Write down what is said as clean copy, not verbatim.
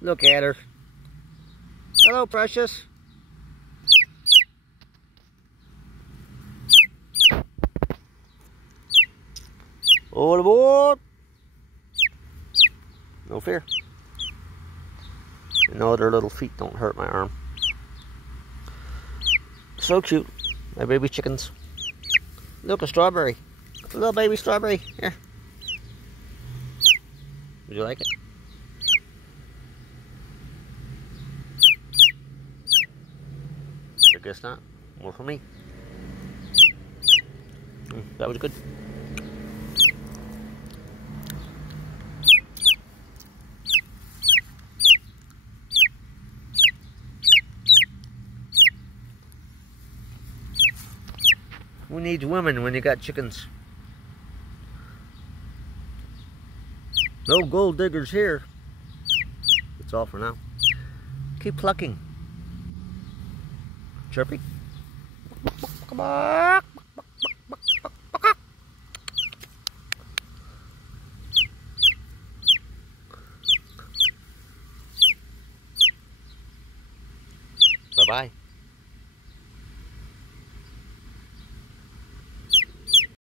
Look at her. Hello, precious. All aboard. No fear. No, their little feet don't hurt my arm. So cute. My baby chickens. Look, a strawberry. A little baby strawberry. Here. Would you like it? I guess not. More for me. That was good. Who needs women when you got chickens? No gold diggers here. That's all for now. Keep clucking. Chirpy. Come on. Bye-bye.